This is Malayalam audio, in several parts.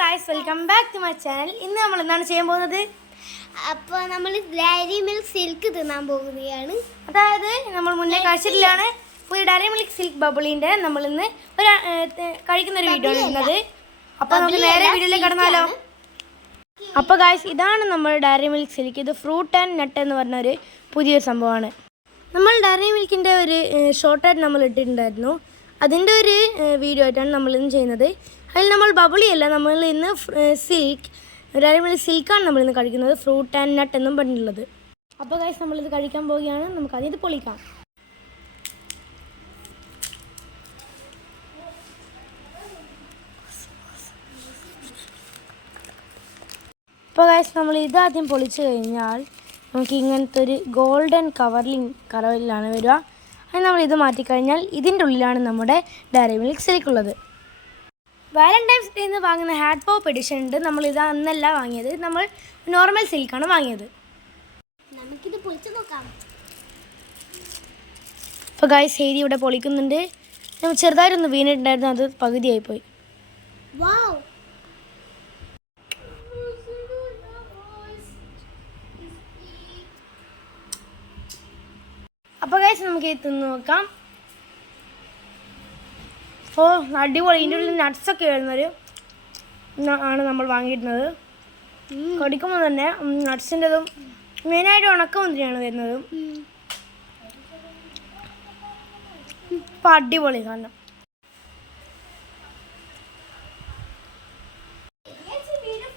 Guys, welcome back to my channel. ഇന്ന് നമ്മൾ എന്താണ് ചെയ്യാൻ പോകുന്നത്? അപ്പോൾ നമ്മൾ ഡയറി മിൽക്ക് സിൽക്ക് തിന്നാൻ പോകുകയാണ്. അതായത് നമ്മൾ മുന്നേ കഴിച്ചിട്ടില്ലാണ് ഒരു ഡയറി മിൽക്ക് സിൽക്ക് ബബിളിൻ്റെ നമ്മൾ ഇന്ന് ഒരു കഴിക്കുന്ന ഒരു വീഡിയോ ആണ് ഇടുന്നത്. അപ്പോൾ നമുക്ക് നേരെ വീഡിയോയിലേക്ക് കടന്നാലോ? അപ്പോൾ ഗൈസ്, ഇതാണ് നമ്മൾ ഡയറി മിൽക്ക് സിൽക്ക്. ഇത് ഫ്രൂട്ട് ആൻഡ് നട്ട് എന്ന് പറഞ്ഞൊരു പുതിയൊരു സംഭവമാണ്. നമ്മൾ ഡയറി മിൽക്കിൻ്റെ ഒരു ഷോർട്ടായിട്ട് നമ്മൾ ഇട്ടിട്ടുണ്ടായിരുന്നു. അതിൻ്റെ ഒരു വീഡിയോ ആയിട്ടാണ് നമ്മളിന്ന് ചെയ്യുന്നത്. അതിൽ നമ്മൾ ബബിളിയല്ല, നമ്മൾ ഇന്ന് സിൽക്ക് ഡയറി മിൽക്ക് സിൽക്കാണ് നമ്മളിന്ന് കഴിക്കുന്നത്. ഫ്രൂട്ട് ആൻഡ് നട്ട് എന്നും പറഞ്ഞിട്ടുള്ളത്. അപ്പോൾ ഗൈസ്, നമ്മളിത് കഴിക്കാൻ പോവുകയാണ്. നമുക്ക് അതിത് പൊളിക്കാം. അപ്പോൾ ഗൈസ്, നമ്മൾ ഇതാദ്യം പൊളിച്ച് കഴിഞ്ഞാൽ നമുക്ക് ഇങ്ങനത്തെ ഒരു ഗോൾഡൻ കളറിലാണ് വരിക. അത് നമ്മളിത് മാറ്റിക്കഴിഞ്ഞാൽ ഇതിൻ്റെ ഉള്ളിലാണ് നമ്മുടെ ഡയറി മിൽക്ക് സിൽക്കുള്ളത്. വാലന്റൈൻസ് ഡേന്ന് വാങ്ങുന്ന ഹാഡ് പോപ്പ് എഡിഷൻ ഉണ്ട്. നമ്മളിത് അന്നല്ല വാങ്ങിയത്, നമ്മൾ നോർമൽ സിൽക്കാണ് വാങ്ങിയത്. നമുക്കിത് പൊളിച്ച് നോക്കാം. ഇപ്പോൾ ഗൈസ്, ഹെയ്തി ഇവിടെ പൊളിക്കുന്നുണ്ട്. നമ്മൾ ചെറുതായിട്ടൊന്ന് വീണിട്ടുണ്ടായിരുന്നു, അത് പകുതിയായിപ്പോയി. വാവ്, അപ്പോൾ ഗൈസ്, നമുക്ക് ഇത് തിന്ന് നോക്കാം. അപ്പോൾ അടിപൊളി. ഇതിൻ്റെ ഉള്ളിൽ നട്ട്സൊക്കെ വരുന്നൊരു ആണ് നമ്മൾ വാങ്ങിയിരുന്നത്. കടിക്കുമ്പോൾ തന്നെ നട്ട്സിൻ്റെതും മെയിനായിട്ട് ഉണക്കമുന്തിരിയാണ് വരുന്നത്. അപ്പോൾ അടിപൊളി കാരണം.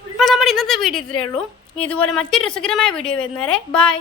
അപ്പോൾ നമ്മുടെ ഇന്നത്തെ വീഡിയോ ഇത്രയേ ഉള്ളൂ. ഇതുപോലെ മറ്റൊരു രസകരമായ വീഡിയോ വരുന്നവരെ ബൈ.